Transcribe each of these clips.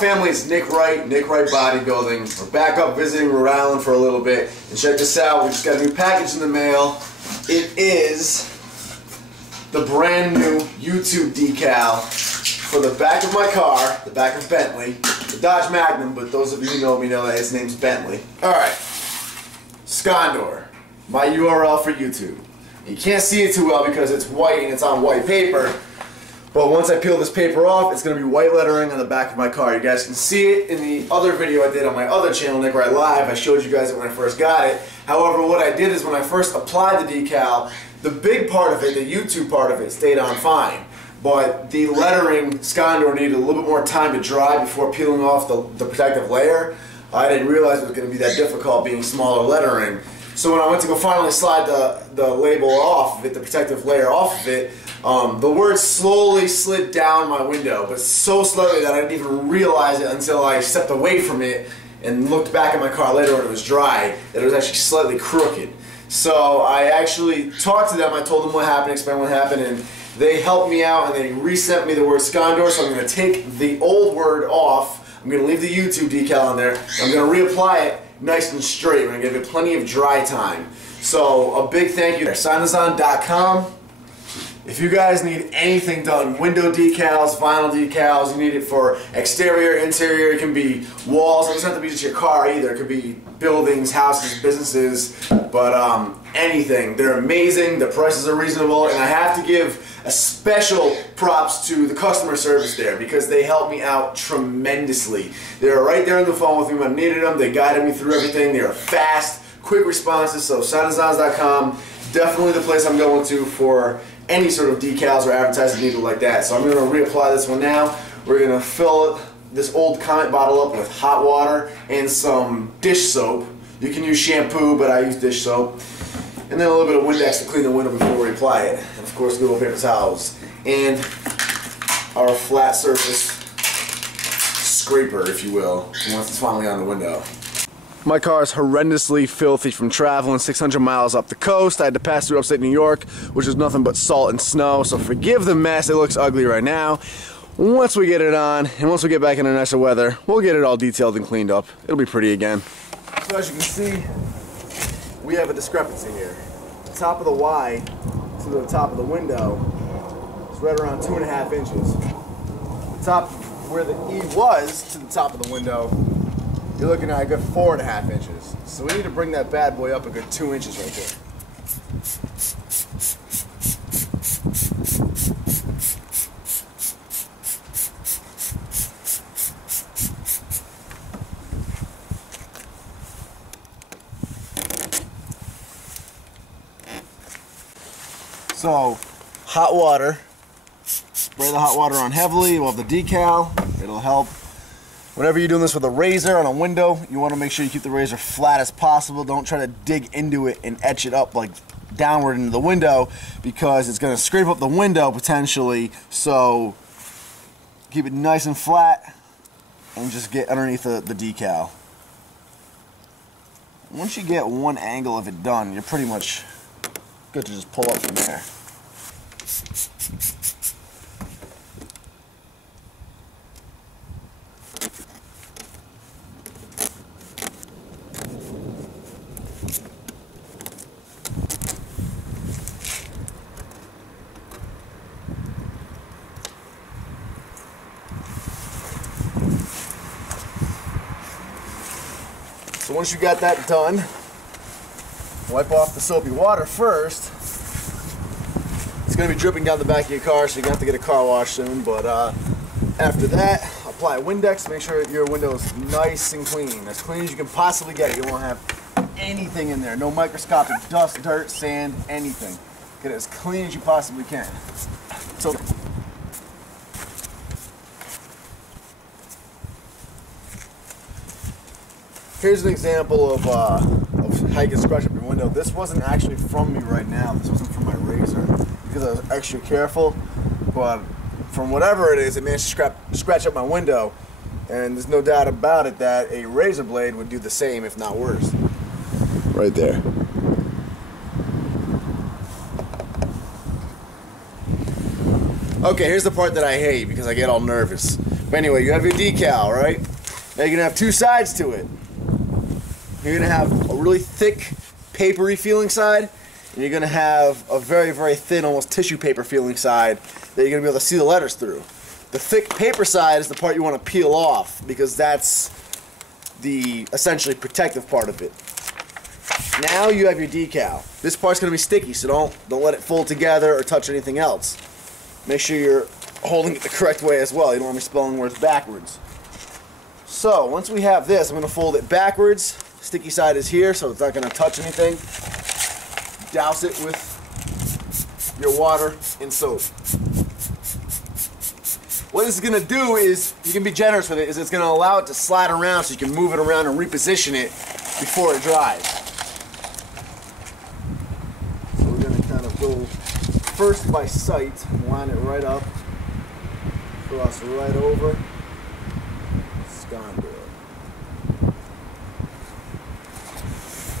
family? It's Nick Wright Bodybuilding. We're back up visiting Rhode Island for a little bit. And check this out, we just got a new package in the mail. It is the brand new YouTube decal for the back of my car, the back of Bentley, the Dodge Magnum, but those of you who know me know that its name's Bentley. Alright, Skondor, my URL for YouTube. You can't see it too well because it's white and it's on white paper. But once I peel this paper off, it's going to be white lettering on the back of my car. You guys can see it in the other video I did on my other channel, Nick Wright Live. I showed you guys it when I first got it. However, what I did is when I first applied the decal, the big part of it, the YouTube part of it, stayed on fine. But the lettering, Skondor, needed a little bit more time to dry before peeling off the protective layer. I didn't realize it was going to be that difficult being smaller lettering. So when I went to go finally slide the label off of it, the protective layer off of it, the words slowly slid down my window, but so slowly that I didn't even realize it until I stepped away from it and looked back at my car later when it was dry, that it was actually slightly crooked. So I actually talked to them, I told them what happened, explained what happened, and they helped me out and they resent me the word Skondor, so I'm going to take the old word off, I'm going to leave the YouTube decal on there, I'm going to reapply it nice and straight. We're going to give it plenty of dry time. So a big thank you to SIGNAZON.com. If you guys need anything done, window decals, vinyl decals, you need it for exterior, interior, it can be walls, it doesn't have to be just your car either, it could be buildings, houses, businesses, but anything. They're amazing, the prices are reasonable, and I have to give a special props to the customer service there because they helped me out tremendously. They were right there on the phone with me when I needed them, they guided me through everything, they are fast, quick responses, so SIGNAZON.com, definitely the place I'm going to for any sort of decals or advertising needed like that. So I'm going to reapply this one now. We're going to fill this old Comet bottle up with hot water and some dish soap. You can use shampoo, but I use dish soap. And then a little bit of Windex to clean the window before we apply it. And of course, good old paper towels. And our flat surface scraper, if you will, once it's finally on the window. My car is horrendously filthy from traveling 600 miles up the coast. I had to pass through upstate New York, which is nothing but salt and snow, so forgive the mess. It looks ugly right now. Once we get it on, and once we get back into nicer weather, we'll get it all detailed and cleaned up. It'll be pretty again. So as you can see, we have a discrepancy here. The top of the Y to the top of the window is right around 2.5 inches. The top where the E was to the top of the window, you're looking at a good 4.5 inches. So we need to bring that bad boy up a good 2 inches right there. So, hot water. Spray the hot water on heavily. We'll have the decal. It'll help. Whenever you're doing this with a razor on a window, you want to make sure you keep the razor flat as possible. Don't try to dig into it and etch it up like downward into the window because it's going to scrape up the window potentially. So keep it nice and flat and just get underneath the decal. Once you get one angle of it done, you're pretty much good to just pull up from there. So once you got that done, wipe off the soapy water first. It's going to be dripping down the back of your car, so you're going to have to get a car wash soon. But after that, apply Windex. Make sure your window is nice and clean as you can possibly get it. You won't have anything in there. No microscopic dust, dirt, sand, anything. Get it as clean as you possibly can. So, here's an example of how you can scratch up your window. This wasn't actually from me right now. This wasn't from my razor because I was extra careful. But from whatever it is, it managed to scratch up my window. And there's no doubt about it that a razor blade would do the same, if not worse. Right there. Okay, here's the part that I hate because I get all nervous. But anyway, you have your decal, right? Now you're gonna have two sides to it. You're gonna have a really thick, papery feeling side, and you're gonna have a very, very thin, almost tissue paper feeling side that you're gonna be able to see the letters through. The thick paper side is the part you want to peel off because that's the essentially protective part of it. Now you have your decal. This part's gonna be sticky, so don't let it fold together or touch anything else. Make sure you're holding it the correct way as well. You don't want me spelling words backwards. So once we have this, I'm gonna fold it backwards. Sticky side is here, so it's not gonna touch anything. Douse it with your water and soap. What this is going to do is, you can be generous with it, is it's going to allow it to slide around so you can move it around and reposition it before it dries. So we're going to kind of go first by sight, line it right up, cross right over, scondoor.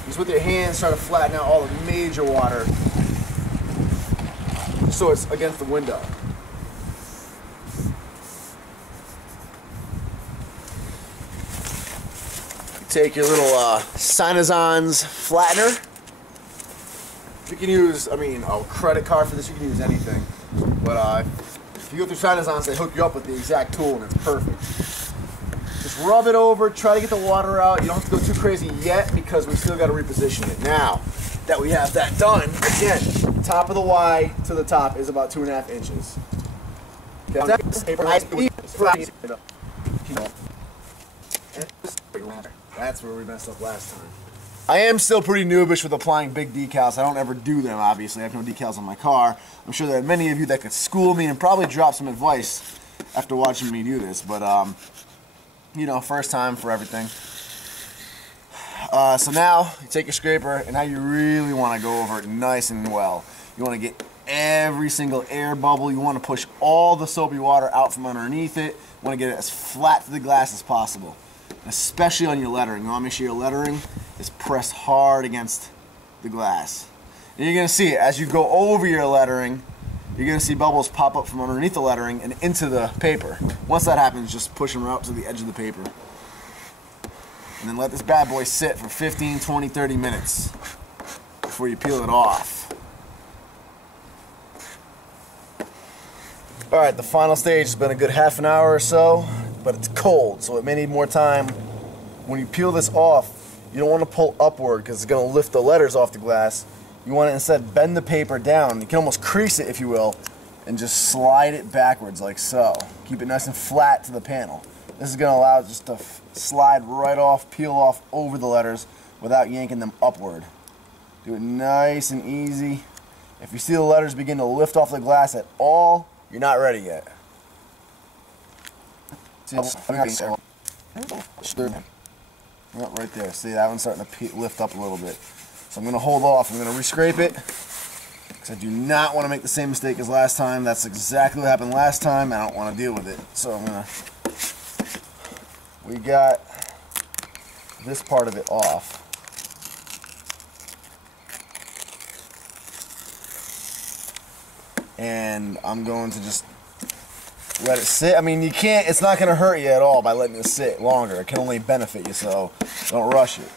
Just with your hands, try to flatten out all the major water so it's against the window. Take your little SIGNAZON's flattener. You can use, I mean, a credit card for this. You can use anything. But if you go through SIGNAZON's, they hook you up with the exact tool, and it's perfect. Just rub it over. Try to get the water out. You don't have to go too crazy yet because we still got to reposition it. Now that we have that done, again, top of the Y to the top is about 2.5 inches. That's where we messed up last time. I am still pretty noobish with applying big decals. I don't ever do them, obviously. I have no decals on my car. I'm sure there are many of you that could school me and probably drop some advice after watching me do this. But, you know, first time for everything. So now, you take your scraper, and now you really want to go over it nice and well. You want to get every single air bubble. You want to push all the soapy water out from underneath it. You want to get it as flat to the glass as possible. Especially on your lettering. You want to make sure your lettering is pressed hard against the glass. And you're going to see it. As you go over your lettering, you're going to see bubbles pop up from underneath the lettering and into the paper. Once that happens, just push them out to the edge of the paper. And then let this bad boy sit for 15, 20, 30 minutes before you peel it off. Alright, the final stage has been a good half an hour or so. But it's cold, so it may need more time. When you peel this off, you don't want to pull upward because it's going to lift the letters off the glass. You want to instead bend the paper down. You can almost crease it, if you will, and just slide it backwards like so. Keep it nice and flat to the panel. This is going to allow it just to slide right off, peel off over the letters without yanking them upward. Do it nice and easy. If you see the letters begin to lift off the glass at all, you're not ready yet. Right there. See, that one's starting to lift up a little bit. So I'm going to hold off. I'm going to re-scrape it because I do not want to make the same mistake as last time. That's exactly what happened last time. I don't want to deal with it. So I'm going to... We got this part of it off. And I'm going to just let it sit. I mean, you can't, it's not going to hurt you at all by letting it sit longer. It can only benefit you, so don't rush it.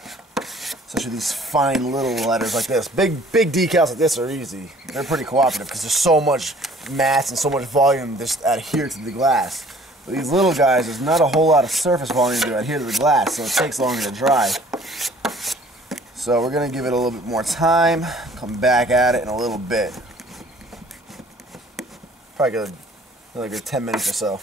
Especially these fine little letters like this. Big decals like this are easy. They're pretty cooperative because there's so much mass and so much volume just adhere to the glass. But these little guys, there's not a whole lot of surface volume to adhere to the glass, so it takes longer to dry. So we're going to give it a little bit more time, come back at it in a little bit. Probably like a 10 minutes or so.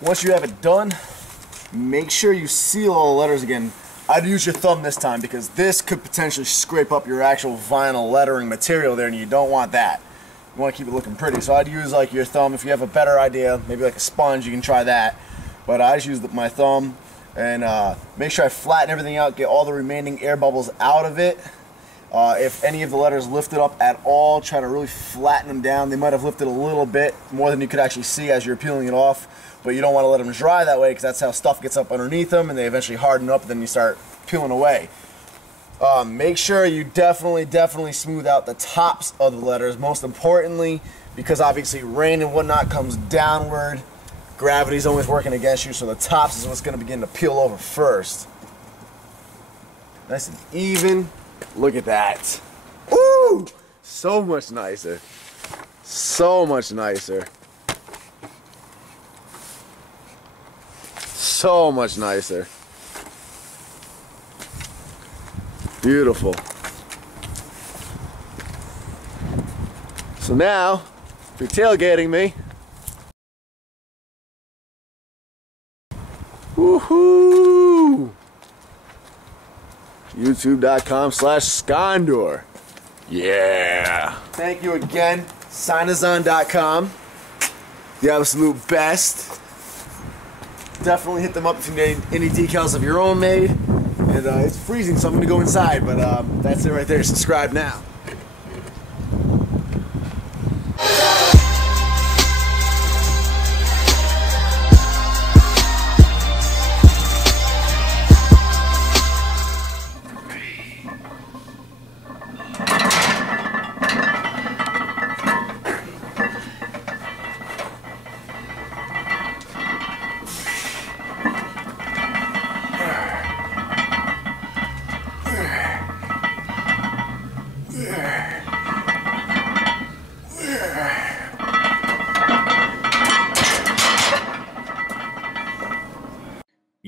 Once you have it done, make sure you seal all the letters again. I'd use your thumb this time because this could potentially scrape up your actual vinyl lettering material there, and you don't want that. You want to keep it looking pretty. So I'd use like your thumb. If you have a better idea, maybe like a sponge, you can try that. But I just use my thumb and make sure I flatten everything out, get all the remaining air bubbles out of it. If any of the letters lifted up at all, try to really flatten them down. They might have lifted a little bit more than you could actually see as you're peeling it off, but you don't want to let them dry that way because that's how stuff gets up underneath them and they eventually harden up, and then you start peeling away. Make sure you definitely smooth out the tops of the letters. Most importantly, because obviously rain and whatnot comes downward, gravity's always working against you, so the tops is what's going to begin to peel over first. Nice and even. Look at that. Ooh! So much nicer. So much nicer. So much nicer. Beautiful. So now, if you're tailgating me, woohoo! YouTube.com/Skondor. Yeah. Thank you again, SIGNAZON.com. The absolute best. Definitely hit them up if you need any decals of your own made. And it's freezing, so I'm going to go inside, but that's it right there. Subscribe now.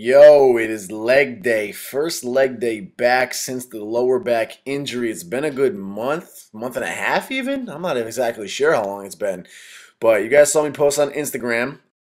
Yo, it is leg day. First leg day back since the lower back injury. It's been a good month and a half even. I'm not exactly sure how long it's been. But you guys saw me post on Instagram